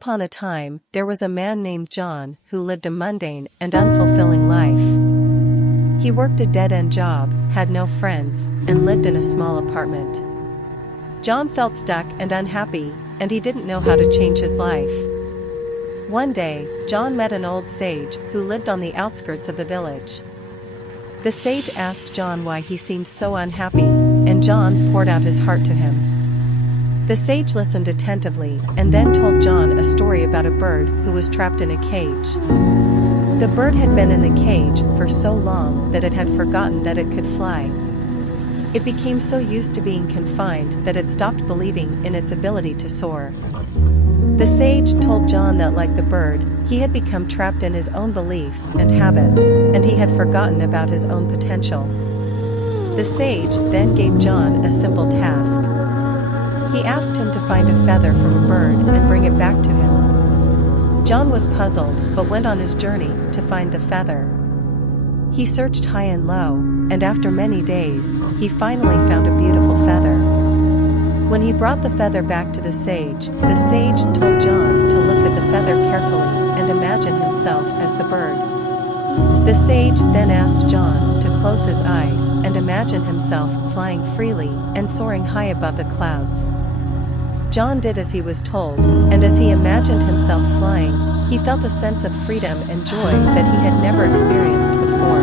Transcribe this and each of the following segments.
upon a time, there was a man named John who lived a mundane and unfulfilling life. He worked a dead-end job, had no friends, and lived in a small apartment. John felt stuck and unhappy, and he didn't know how to change his life. One day, John met an old sage who lived on the outskirts of the village. The sage asked John why he seemed so unhappy, and John poured out his heart to him. The sage listened attentively and then told John a story about a bird who was trapped in a cage. The bird had been in the cage for so long that it had forgotten that it could fly. It became so used to being confined that it stopped believing in its ability to soar. The sage told John that, like the bird, he had become trapped in his own beliefs and habits, and he had forgotten about his own potential. The sage then gave John a simple task. He asked him to find a feather from a bird and bring it back to him. John was puzzled but went on his journey to find the feather. He searched high and low, and after many days, he finally found a beautiful feather. When he brought the feather back to the sage told John to look at the feather carefully and imagine himself as the bird. The sage then asked John to close his eyes and imagine himself flying freely and soaring high above the clouds. John did as he was told, and as he imagined himself flying, he felt a sense of freedom and joy that he had never experienced before.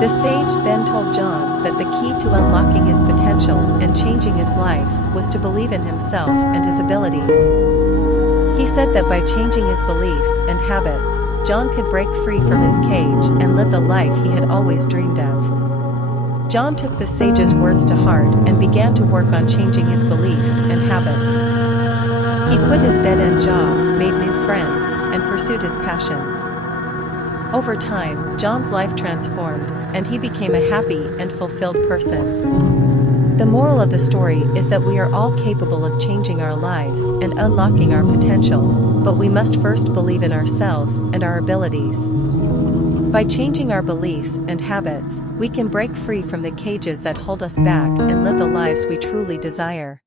The sage then told John that the key to unlocking his potential and changing his life was to believe in himself and his abilities. He said that by changing his beliefs and habits, John could break free from his cage and live the life he had always dreamed of. John took the sage's words to heart and began to work on changing his beliefs and habits. He quit his dead-end job, made new friends, and pursued his passions. Over time, John's life transformed, and he became a happy and fulfilled person. The moral of the story is that we are all capable of changing our lives and unlocking our potential, but we must first believe in ourselves and our abilities. By changing our beliefs and habits, we can break free from the cages that hold us back and live the lives we truly desire.